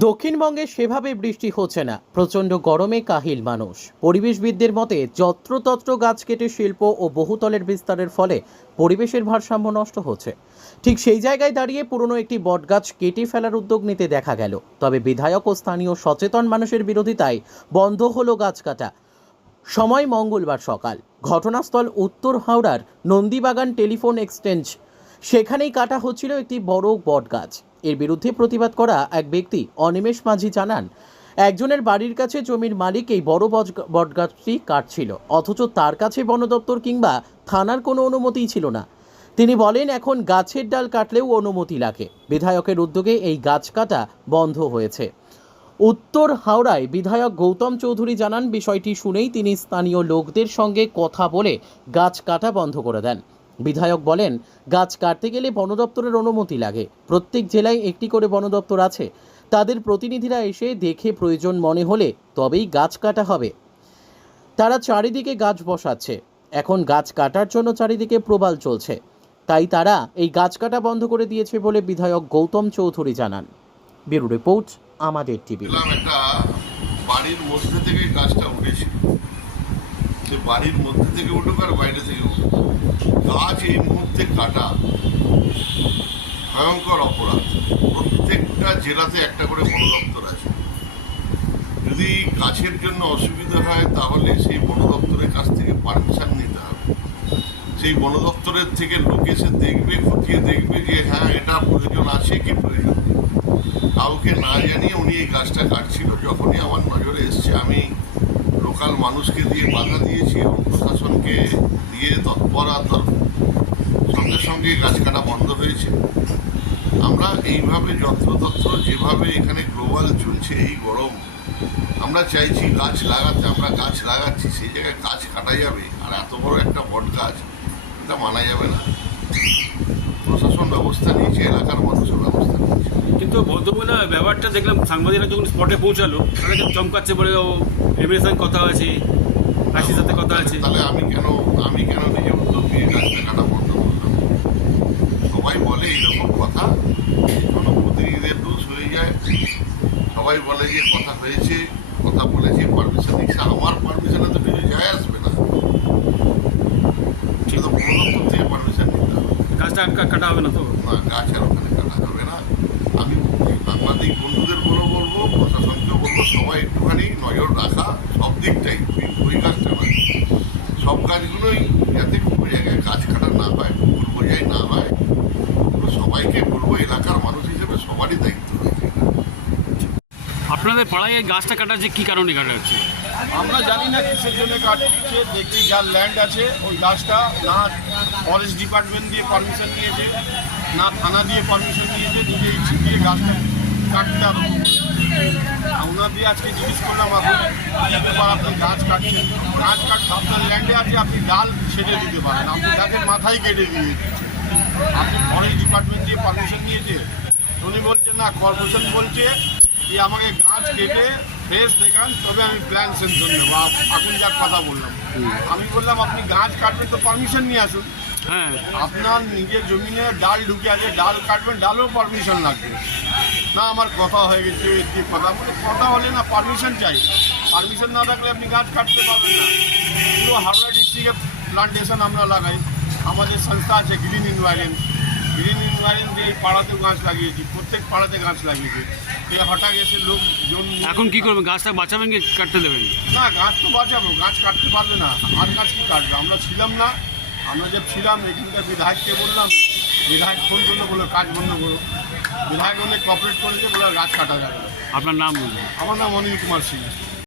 দক্ষিণবঙ্গে সেভাবে বৃষ্টি হচ্ছে না, প্রচণ্ড গরমে কাহিল মানুষ। পরিবেশবিদদের মতে যত্রতত্র গাছ কেটে শিল্প ও বহুতলের বিস্তারের ফলে পরিবেশের ভারসাম্য নষ্ট হচ্ছে। ঠিক সেই জায়গায় দাঁড়িয়ে পুরনো একটি বটগাছ কেটে ফেলার উদ্যোগ নিতে দেখা গেল। তবে বিধায়ক ও স্থানীয় সচেতন মানুষের বিরোধিতায় বন্ধ হলো গাছ কাটা। সময় মঙ্গলবার সকাল। ঘটনাস্থল উত্তর হাওড়ার নন্দীবাগান টেলিফোন এক্সচেঞ্জ। সেখানেই কাটা হচ্ছিল একটি বড় বটগাছ। এর বিরুদ্ধে প্রতিবাদ করা এক ব্যক্তি অনিমেষ মাঝি জানান, একজনের বাড়ির কাছে জমির মালিক এই বড় বটগাছটি কাটছিল, অথচ তার কাছে বন দপ্তর কিংবা থানার কোনো অনুমতিই ছিল না। তিনি বলেন, এখন গাছের ডাল কাটলেও অনুমতি লাগে। বিধায়কের উদ্যোগে এই গাছ কাটা বন্ধ হয়েছে। উত্তর হাওড়ায় বিধায়ক গৌতম চৌধুরী জানান, বিষয়টি শুনেই তিনি স্থানীয় লোকদের সঙ্গে কথা বলে গাছ কাটা বন্ধ করে দেন। বিধায়ক বলেন, গাছ কাটতে গেলে বন দপ্তরের অনুমতি লাগে। প্রত্যেক জেলায় একটি করে বন দপ্তর আছে, তাদের প্রতিনিধিরা এসে দেখে প্রয়োজন মনে হলে তবেই গাছ কাটা হবে। তারা চারিদিকে গাছ বসাচ্ছে। এখন গাছ কাটার জন্য চারিদিকে প্রবাল চলছে, তাই তারা এই গাছ কাটা বন্ধ করে দিয়েছে বলে বিধায়ক গৌতম চৌধুরী জানান। ব্যুরো রিপোর্ট, আমাদের টিভি। একটা বাড়ির মধ্যে থেকে গাছটা উঠেছিল, সে বাড়ির মধ্যে থেকে উঠুক আর বাইরে থেকে উঠুক, গাছ এই মুহূর্তে কাটা ভয়ঙ্কর অপরাধ। প্রত্যেকটা জেলাতে একটা করে বন দপ্তর আছে। যদি গাছের জন্য অসুবিধা হয় তাহলে সেই বন দপ্তরের কাছ থেকে পারমিশন নিতে হবে। সেই বন দপ্তরের থেকে লোক এসে দেখবে, খতিয়ে দেখবে যে হ্যাঁ এটা প্রয়োজন আছে কি প্রয়োজন নেই। কাউকে না জানিয়ে উনি এই গাছটা কাটছিল। যখনই আমার নজরে এসছে, আমি লোকাল মানুষকে দিয়ে বাধা দিয়েছি এবং প্রশাসনকে দিয়ে তৎপরতার সঙ্গে সঙ্গে গাছ কাটা বন্ধ হয়েছে। আমরা এইভাবে যত্রতত্র যেভাবে এখানে গ্লোবাল চলছে এই গরম, আমরা চাইছি গাছ লাগাতে, আমরা গাছ লাগাচ্ছি, সেই জায়গায় গাছ কাটা যাবে আর এত বড় একটা বট গাছ, এটা মানা যাবে না। প্রশাসন ব্যবস্থা নিয়েছে, এলাকার মানুষও ব্যবস্থা নিয়েছে। কিন্তু বর্ধমানে ব্যাপারটা দেখলাম, সাংবাদিকরা যখন স্পটে পৌঁছালো তারা চমকাচ্ছে, বলে এমএলএর সঙ্গে কথা হয়েছে, আইসির সাথে কথা আছে। তাহলে আমি কেন নিজে উদ্যোগ নিয়ে গাছটা কাটা বন্ধ করলাম? সবাই বলে এইরকম কথা, জনপ্রতিনিধিদের দোষ হয়ে যায়। সবাই বলে যে কথা হয়েছে, কথা বলেছে, পারমিশন দিচ্ছে। আমার পারমিশনে তো কিছু যায় আসবে না, কিন্তু বন দপ্তর থেকে পারমিশন নিতে হবে। গাছটা কাটা হবে না তো? না, গাছ আর ওখানে কাটা হবে না। আমি সাংবাদিক বন্ধুদের বলবো, প্রশাসনকেও বলবো, সবাই একটুখানি নজর রাখা সব দিকটাই, ওই গাছটা নয়, সব গাছগুলোই যাতে কোনো জায়গায় গাছ কাটা না হয়, পুকুর বোঝাই না হয়। সবাইকে বলবো, এলাকার মানুষ হিসেবে সবারই দায়িত্ব রয়েছে। আপনাদের পাড়ায় এই গাছটা কাটার যে কী কারণে কাটা হচ্ছে? আমরা জানি না কিসের জন্য কাটছে। দেখছি যার ল্যান্ড আছে ওই গাছটা না ফরেস্ট ডিপার্টমেন্ট দিয়ে পারমিশন নিয়েছে, না থানা দিয়ে পারমিশন নিয়েছে, নিজে ইচ্ছে দিয়ে গাছটা কাটতে আরম্ভ করেছে। ওনার দিয়ে আজকে জিজ্ঞেস করলাম, আপনি গাছ কাটছেন, গাছ কাটতে আপনার ল্যান্ডে আছে, আপনি ডাল ছেড়ে দিতে পারেন, আপনি গাছের মাথায় কেটে দিয়ে আপনি ফরেস্ট ডিপার্টমেন্ট দিয়ে পারমিশন নিয়েছে। উনি বলছে না, কর্পোরেশন বলছে যে আমাকে গাছ কেটে ফ্রেশ দেখান, তবে আমি প্ল্যান সেন্সর নেবো। এখন যার কথা বললাম, আমি বললাম আপনি গাছ কাটবেন তো পারমিশন নিয়ে আসুন। হ্যাঁ, আপনার নিজের জমিনে ডাল ঢুকে আছে, ডাল কাটবেন, ডালও পারমিশন লাগবে না। আমার কথা হয়ে গেছে, কথা হলে না পারমিশন চাই, পারমিশন না থাকলে আপনি গাছ কাটতে পারবেন না। পুরো হাওড়া ডিস্ট্রিক্টে প্লান্টেশন আমরা লাগাই, আমাদের সংস্থা আছে গ্রিন ইনভায়রনমেন্ট। এই পাড়াতেও গাছ লাগিয়েছি, প্রত্যেক পাড়াতে গাছ লাগিয়েছি। হঠাৎ এসে লোকজন এখন কি করবেন? গাছটা বাঁচাবেন কি কাটতে দেবেন? না, গাছ তো বাঁচাবো, গাছ কাটতে পারবে না, আর গাছ কি কাটবে? আমরা ছিলাম না, আমরা যে ছিলাম এখানকার বিধায়ককে বললাম, বিধায়ক ফোন করলো, বললো কাজ বন্ধ করো। বিধায়ক অনেক কপারেট করেছে, বলে গাছ কাটা যাবে। আপনার নাম বলুন। আমার নাম অনিল কুমার সিং।